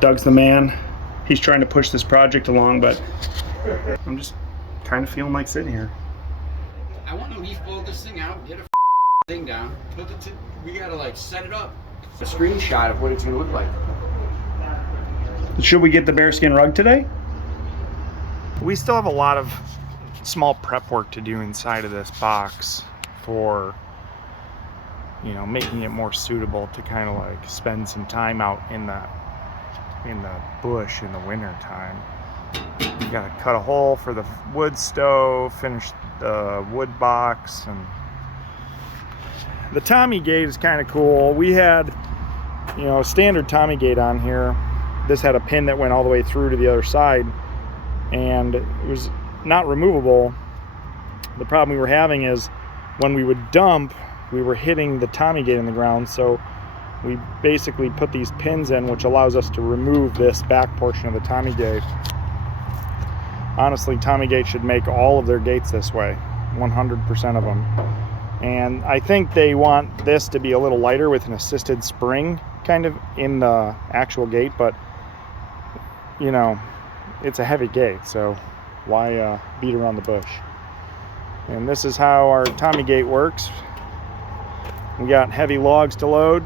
Doug's the man. He's trying to push this project along, but I'm just kind of feeling like sitting here. I want to leaf blow this thing out, get a thing down, put it to, we gotta like set it up. A screenshot of what it's gonna look like. Should we get the bearskin rug today? We still have a lot of small prep work to do inside of this box for, you know, making it more suitable to kind of like spend some time out in the bush in the winter time. You gotta cut a hole for the wood stove, finish the wood box, and the Tommy gate is kind of cool. We had, you know, a standard Tommy gate on here. This had a pin that went all the way through to the other side, and it was not removable. The problem we were having is when we would dump, we were hitting the Tommy gate in the ground, so we basically put these pins in, which allows us to remove this back portion of the Tommy gate. Honestly, Tommy gate should make all of their gates this way, 100% of them. And I think they want this to be a little lighter with an assisted spring kind of in the actual gate, but you know, it's a heavy gate, so why beat around the bush? And this is how our Tommy gate works. We got heavy logs to load.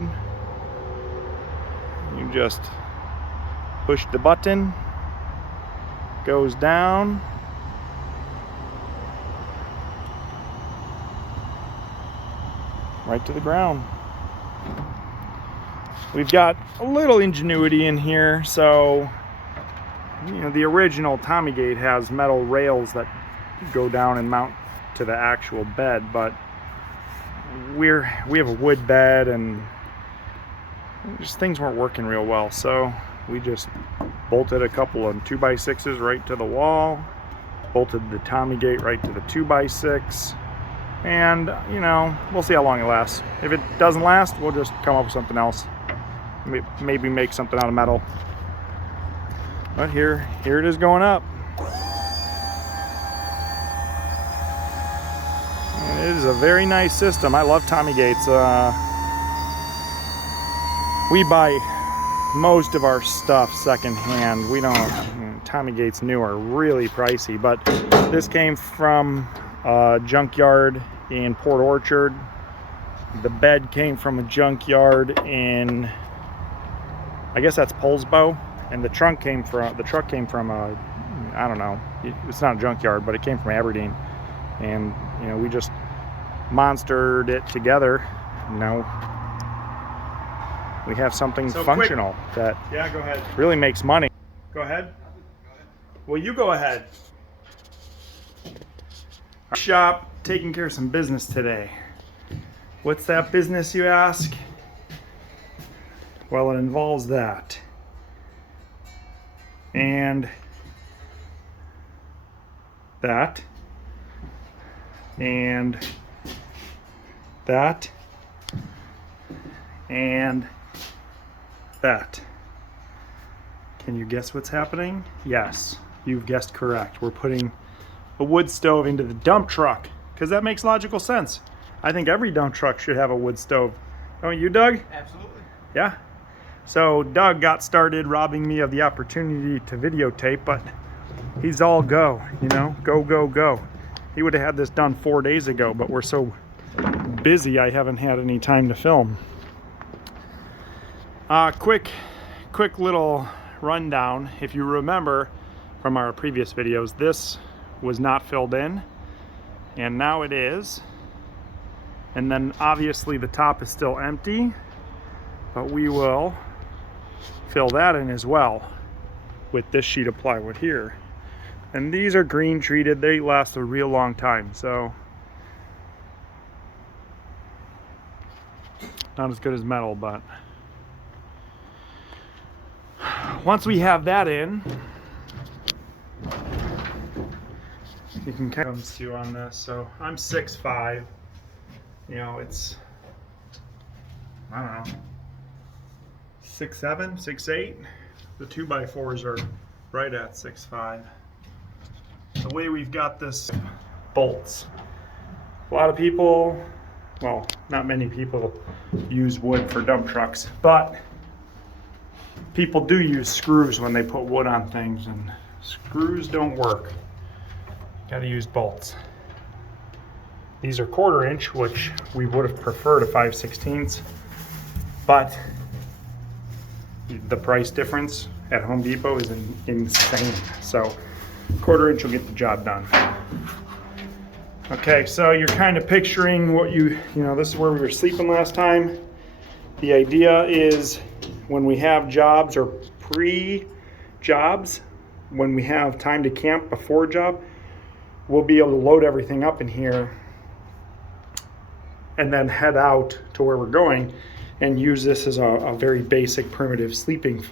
You just push the button, goes down, right to the ground. We've got a little ingenuity in here, so you know, the original Tommy gate has metal rails that go down and mount to the actual bed, but we have a wood bed and just things weren't working real well, so we just bolted a couple of 2x6s right to the wall, bolted the Tommy gate right to the 2x6, and you know, we'll see how long it lasts. If it doesn't last, we'll just come up with something else, maybe make something out of metal. But here it is going up. And it is a very nice system. I love Tommy gates. We buy most of our stuff secondhand. We don't. Tommy gates new are really pricey, but this came from a junkyard in Port Orchard. The bed came from a junkyard in, I guess that's Polsbo. And the truck came from a, I don't know, it's not a junkyard, but it came from Aberdeen. And you know, we just monstered it together. You know, we have something so functional that go ahead. Really makes money. Go ahead. Well, you go ahead. Our shop taking care of some business today. What's that business, you ask? Well, it involves that. And that, and that, and that. Can you guess what's happening? Yes, you've guessed correct. We're putting a wood stove into the dump truck because that makes logical sense. I think every dump truck should have a wood stove. Don't you, Doug? Absolutely. Yeah. So Doug got started robbing me of the opportunity to videotape, but he's all go, you know, go. He would have had this done 4 days ago, but we're so busy I haven't had any time to film. Quick little rundown. If you remember from our previous videos, this was not filled in, and now it is. And then obviously the top is still empty, but we will fill that in as well with this sheet of plywood here. And these are green treated. They last a real long time, so not as good as metal, but once we have that in, you can kind of see on this. So I'm 6'5". You know, it's, I don't know, 6'7", 6'8". The 2x4s are right at 6'5". The way we've got this bolts. A lot of people, well, not many people use wood for dump trucks, but people do use screws when they put wood on things, and screws don't work. Gotta use bolts. These are 1/4 inch, which we would have preferred a 5/16, but the price difference at Home Depot is insane. So 1/4 inch will get the job done. Okay, so you're kind of picturing what you know, this is where we were sleeping last time. The idea is when we have jobs or pre-jobs, when we have time to camp before a job, we'll be able to load everything up in here and then head out to where we're going and use this as a very basic primitive sleeping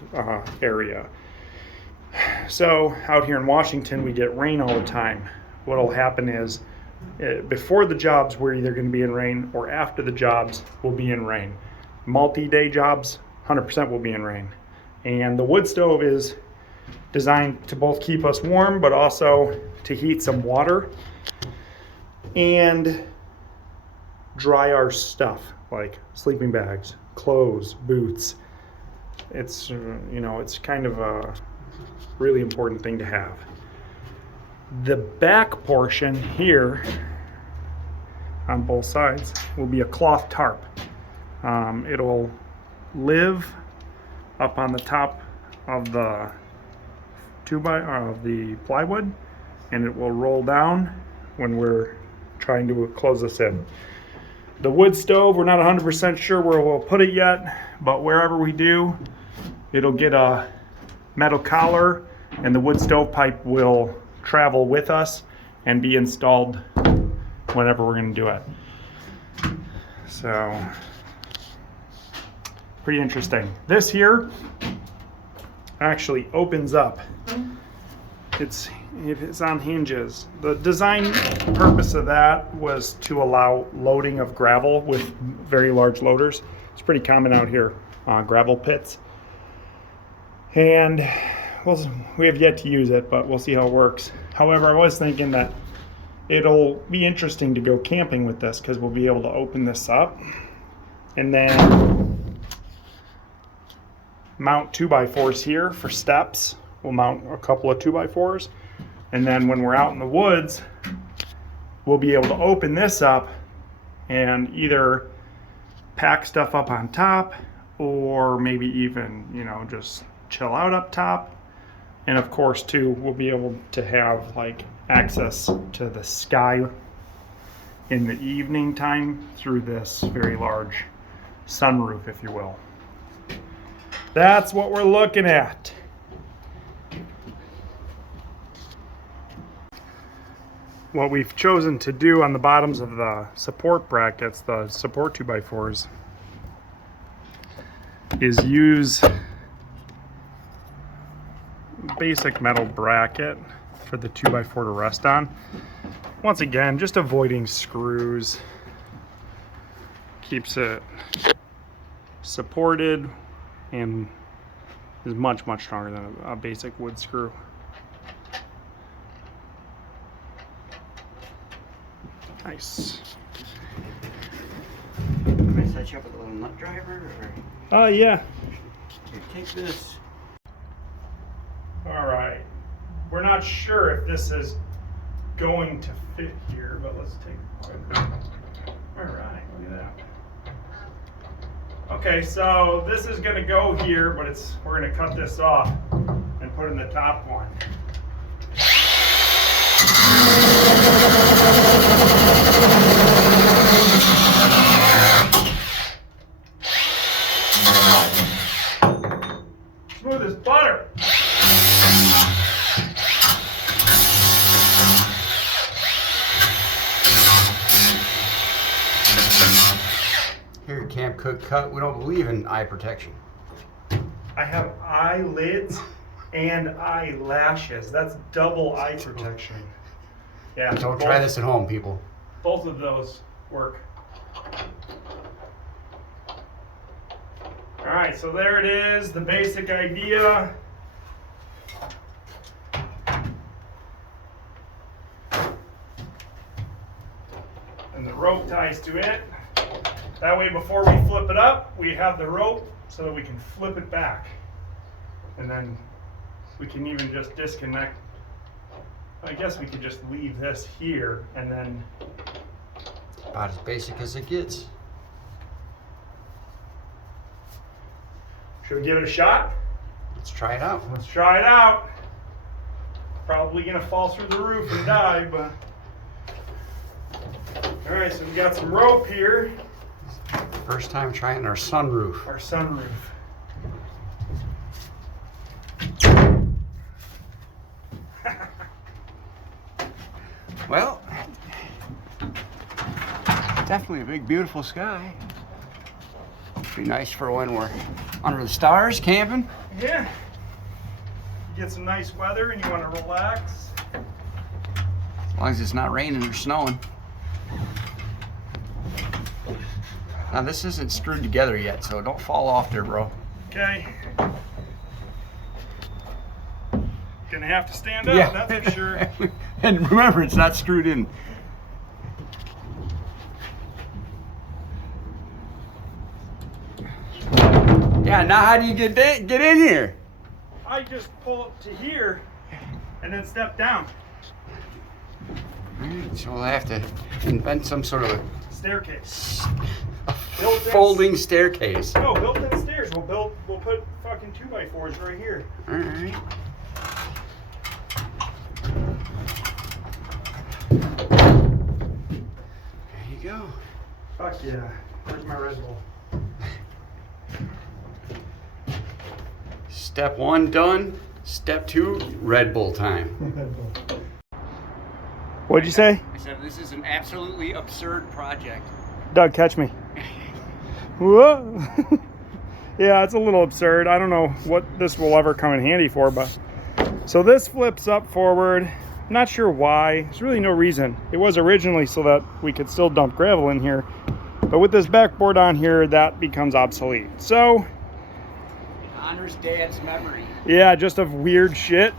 area. So out here in Washington, we get rain all the time. What'll happen is before the jobs, we're either going to be in rain, or after the jobs, we'll be in rain. Multi-day jobs, 100% will be in rain. And the wood stove is designed to both keep us warm, but also to heat some water and dry our stuff, like sleeping bags, clothes, boots. It's, you know, it's kind of a really important thing to have. The back portion here on both sides will be a cloth tarp. It'll live up on the top of the of the plywood, and it will roll down when we're trying to close this in. The wood stove, we're not 100% sure where we'll put it yet, but wherever we do, it'll get a metal collar, and the wood stove pipe will travel with us and be installed whenever we're going to do it. So, pretty interesting. This here actually opens up. It is on hinges. The design purpose of that was to allow loading of gravel with very large loaders. It's pretty common out here, gravel pits. And we have yet to use it, but we'll see how it works. However, I was thinking that it'll be interesting to go camping with this, because we'll be able to open this up and then mount 2x4s here for steps. We'll mount a couple of 2x4s, and then when we're out in the woods, we'll be able to open this up and either pack stuff up on top, or maybe even, you know, just chill out up top. And of course too, we'll be able to have like access to the sky in the evening time through this very large sunroof, if you will. That's what we're looking at. What we've chosen to do on the bottoms of the support brackets, the support 2x4s, is use basic metal bracket for the 2x4 to rest on. Once again, just avoiding screws. Keeps it supported and is much stronger than a basic wood screw. Nice. Can I set you up with a little nut driver? Or? Yeah. Here, take this. All right. We're not sure if this is going to fit here, but let's take a look. All right, look at that. Okay, so this is going to go here, but we're going to cut this off and put in the top one. Smooth as butter. Here, Camp Cook Cut. We don't believe in eye protection. I have eyelids and eyelashes. That's double eye protection. Yeah. Don't try this at home, people. Both of those work. All right, so there it is, the basic idea. And the rope ties to it. That way, before we flip it up, we have the rope so that we can flip it back. And then we can even just disconnect. I guess we could just leave this here and then. About as basic as it gets. Should we give it a shot? Let's try it out. Let's try it out. Probably gonna fall through the roof and die, but. All right, so we got some rope here. First time trying our sunroof. Our sunroof. Well, definitely a big, beautiful sky. Be nice for when we're under the stars camping. Yeah. You get some nice weather and you want to relax. As long as it's not raining or snowing. Now this isn't screwed together yet, so don't fall off there, bro. Okay. Gonna have to stand up, that's for sure. And remember, it's not screwed in. Yeah, now how do you get in here? I just pull up to here and then step down. Alright, so we'll have to invent some sort of Staircase. folding staircase. No, built-in stairs. We'll put fucking 2x4s right here. Alright. There you go. Fuck yeah. Where's my Red Bull? Step 1 done. Step 2, Red Bull time. What'd you say? I said this is an absolutely absurd project. Doug, catch me. Whoa. Yeah, it's a little absurd. I don't know what this will ever come in handy for, but so this flips up forward. Not sure why. There's really no reason. It was originally so that we could still dump gravel in here, but with this backboard on here, that becomes obsolete. So It honors Dad's memory. yeah, just of weird shit.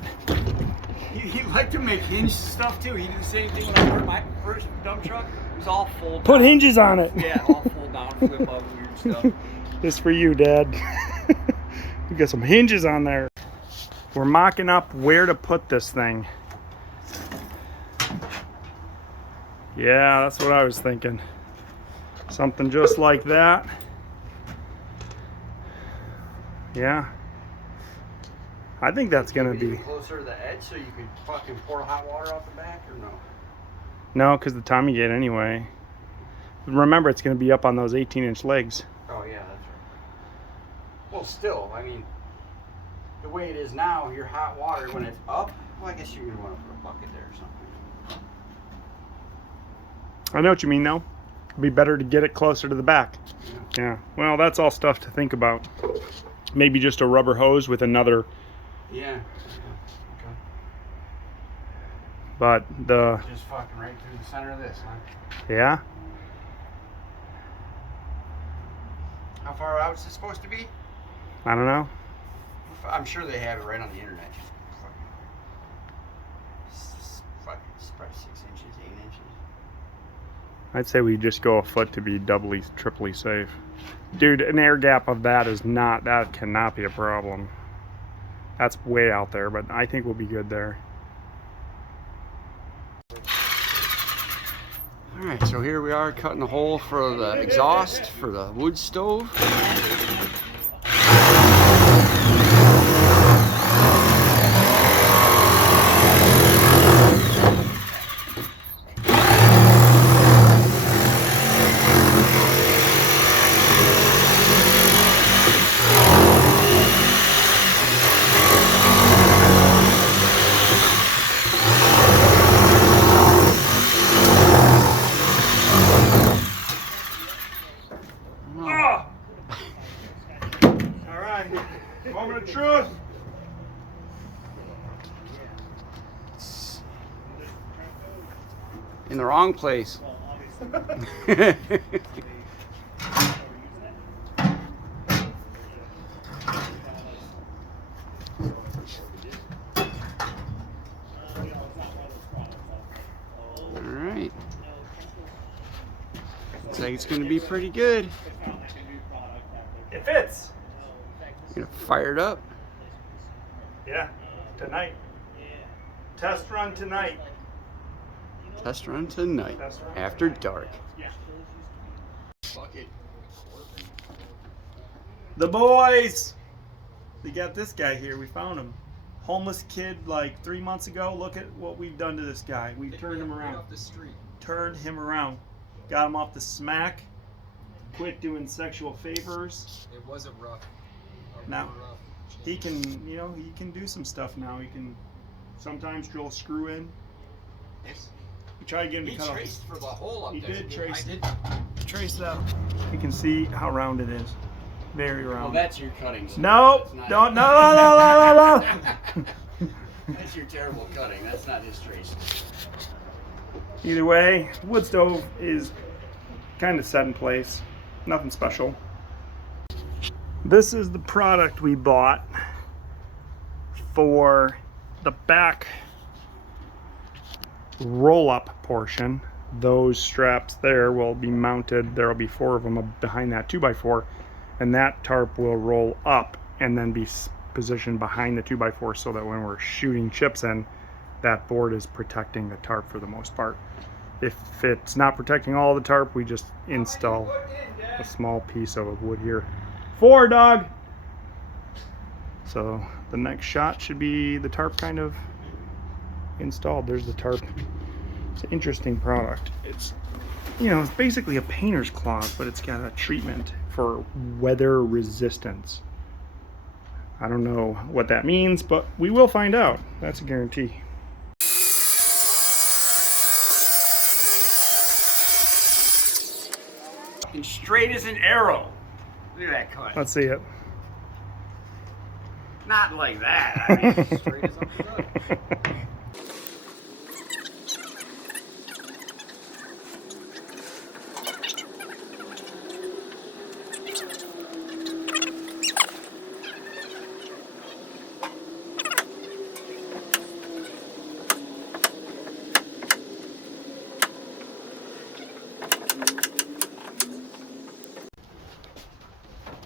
He liked to make hinge stuff too. He did the same thing when I bought my first dump truck. It was all fold Put down. hinges on it. Yeah, all fold down, flip up, weird stuff. This for you, Dad. We got some hinges on there. We're mocking up where to put this thing. Yeah, that's what I was thinking. Something just like that. Yeah. I think that's gonna be. Closer to the edge so you could fucking pour hot water off the back, or no? No, because the Tommy gate anyway. Remember, it's gonna be up on those 18-inch legs. Oh yeah, that's right. Well, still, I mean, the way it is now, your hot water when it's up. Well, I guess you're gonna want to put a bucket there or something. I know what you mean, though. It'd be better to get it closer to the back. Yeah. Well, that's all stuff to think about. Maybe just a rubber hose with another. Yeah. Okay. But the. Just fucking right through the center of this, huh? Yeah. How far out is it supposed to be? I don't know. I'm sure they have it right on the internet. Fucking probably 6 inches, 8 inches. I'd say we just go a foot to be doubly, triply safe. Dude, an air gap of that cannot be a problem. That's way out there, but I think we'll be good there. Alright, so here we are cutting a hole for the exhaust for the wood stove. Moment of truth. In the wrong place. Alright. Looks like it's going to be pretty good. It fits. Gonna fire it up. Yeah, tonight. Test run tonight. Test run tonight. Test run After tonight. dark. Yeah. Bucket. The boys! We got this guy here. We found him. Homeless kid like 3 months ago. Look at what we've done to this guy. We've turned him around. Off the street. Turned him around. Got him off the smack. Quit doing sexual favors. It wasn't rough. Now he can, you know, he can do some stuff now. He can sometimes drill a screw in. We tried to get him to He cut off. traced for the hole up He there. did trace. I did. Trace that. You can see how round it is. Very round. Well, that's your cutting. Stone. No, That's not- don't, no. That's your terrible cutting. That's not his trace. Either way, wood stove is kind of set in place. Nothing special. This is the product we bought for the back roll-up portion. Those straps there will be mounted. There will be 4 of them behind that 2x4, and that tarp will roll up and then be positioned behind the 2x4 so that when we're shooting chips in, that board is protecting the tarp for the most part. If it's not protecting all the tarp, we just install a small piece of wood here. 4, dog! So the next shot should be the tarp kind of installed. There's the tarp. It's an interesting product. It's, you know, it's basically a painter's cloth, but it's got a treatment for weather resistance. I don't know what that means, but we will find out. That's a guarantee. And straight as an arrow. Look at that cut. Let's see it. Not like that. I mean, straight as a cut.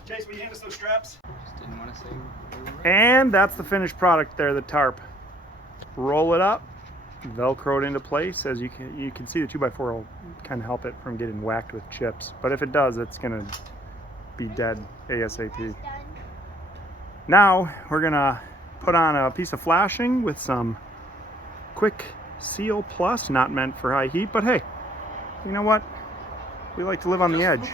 Chase, will you hand us those straps? Just didn't want to say we were right. And that's the finished product there, the tarp. Roll it up, Velcro it into place. As you can see, the 2x4 will kind of help it from getting whacked with chips. But if it does, it's gonna be dead ASAP. Now we're gonna put on a piece of flashing with some Quick Seal Plus, not meant for high heat, but hey, you know what? We like to live on the edge.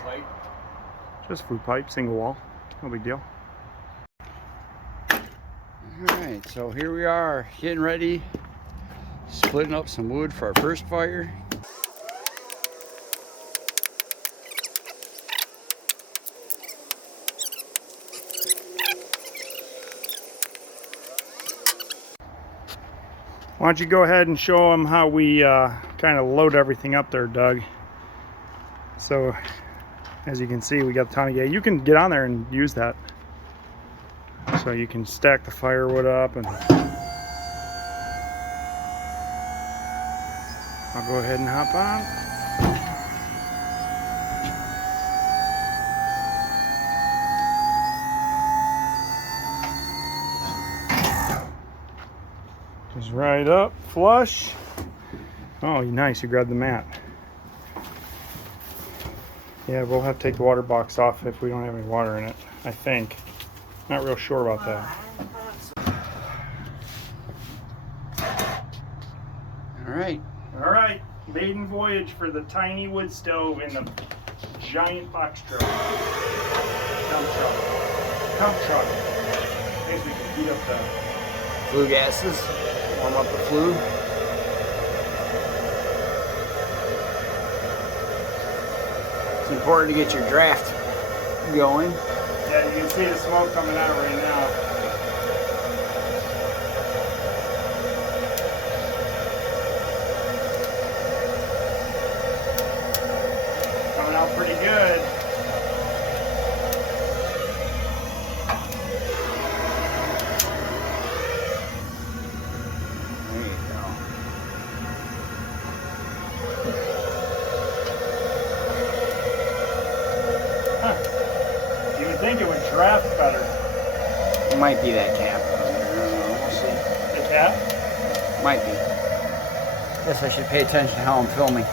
Just food pipe, single wall, no big deal. Alright, so here we are, getting ready, splitting up some wood for our first fire. Why don't you go ahead and show them how we kind of load everything up there, Doug. So, as you can see, we got the tiny gate. You can get on there and use that. So you can stack the firewood up, and I'll go ahead and hop on. Just right up, flush. Oh, nice, you grabbed the mat. Yeah, we'll have to take the water box off if we don't have any water in it, I think. Not real sure about that. Alright. All right, maiden voyage for the tiny wood stove in the giant box truck. Dump truck. Dump truck. I guess we can heat up the... Flue gases, warm up the flue. It's important to get your draft going. Yeah, you can see the smoke coming out right now. Coming out pretty good. There you go. You would think it would draft better. It might be that cap. I don't know. that. Might be. Guess I should pay attention to how I'm filming.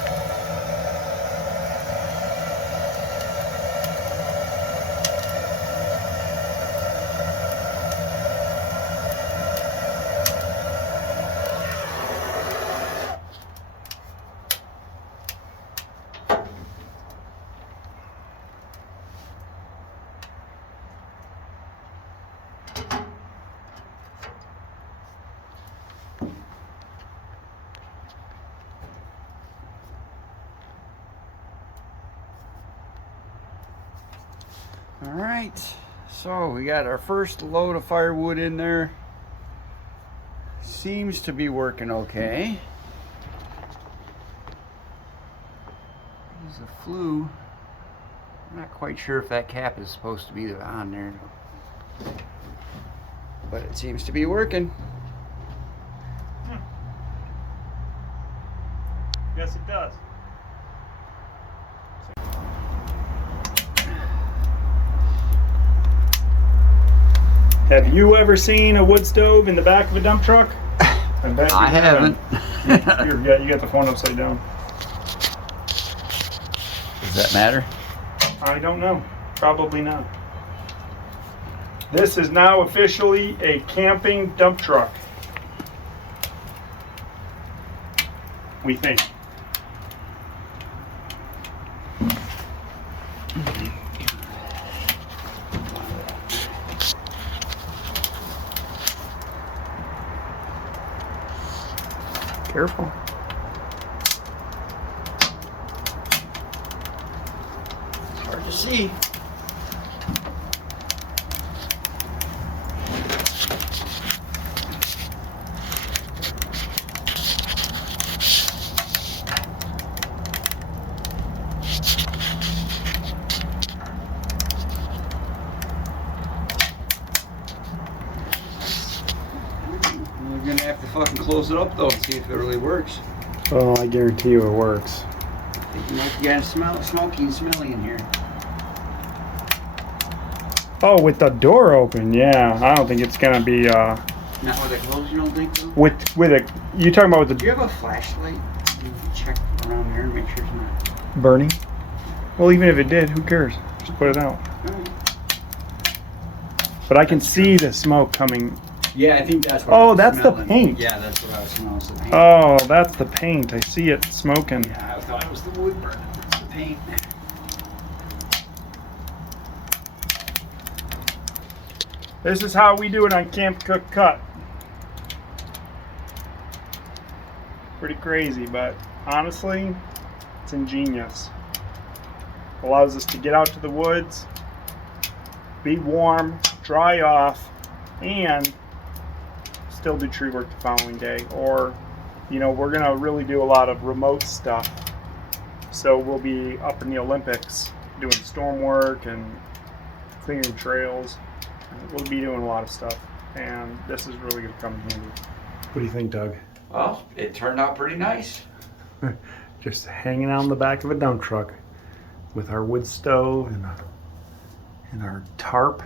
All right, so we got our first load of firewood in there. Seems to be working okay. There's a flue. I'm not quite sure if that cap is supposed to be on there, but it seems to be working. Yes, it does. Have you ever seen a wood stove in the back of a dump truck? I bet I haven't. you got the phone upside down. Does that matter? I don't know. Probably not. This is now officially a camping dump truck. We think. Careful. It's hard to see. We're gonna have to fucking close it up though and see if it really works. Oh, I guarantee you it works. I think you might be getting smoky and smelly in here. Oh, with the door open, yeah. I don't think it's gonna be Not with it closed, you don't think so? with a. You talking about with Do the you have a flashlight? You can check around there and make sure it's not. burning? Well, even if it did, who cares? Just put it out. But I can see the smoke coming. Yeah, I think that's what Oh, I was that's the smelling. paint. Yeah, that's what I was smelling. Was the paint. Oh, that's the paint. I see it smoking. Yeah, I thought it was the wood burning. It's the paint. This is how we do it on Camp Cook Cut. Pretty crazy, but honestly, it's ingenious. Allows us to get out to the woods, be warm, dry off, and still do tree work the following day. Or, you know, we're gonna really do a lot of remote stuff. So we'll be up in the Olympics doing storm work and clearing trails. We'll be doing a lot of stuff, and this is really going to come in handy. What do you think, Doug? Well, it turned out pretty nice. Just hanging out in the back of a dump truck with our wood stove and our tarp.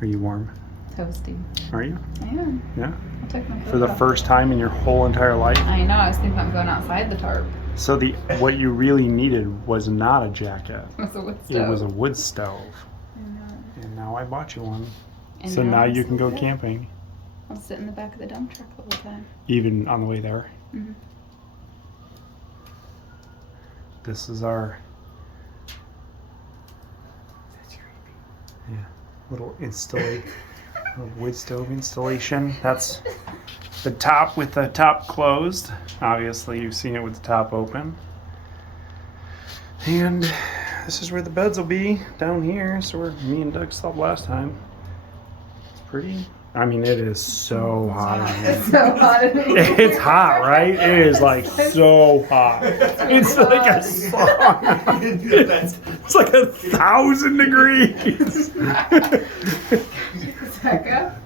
Are you warm? Toasty. Are you? I am. Yeah? I'll take my coat For the off. first time in your whole entire life? I know, I was thinking about going outside the tarp. So what you really needed was not a jacket. It was a wood stove. It was a wood stove. I know. And now I bought you one. And So now I'm you can so go good. camping, I'll sit in the back of the dump truck the whole time. even on the way there. Mm-hmm. This is our little wood stove installation. That's the top with the top closed. Obviously, you've seen it with the top open. And this is where the beds will be, down here. So where me and Doug slept last time. It's pretty. I mean, it is so hot in here. It's so hot in here. It's hot, right? It is like so hot. It's like a sauna. It's like 1,000 degrees. Becca?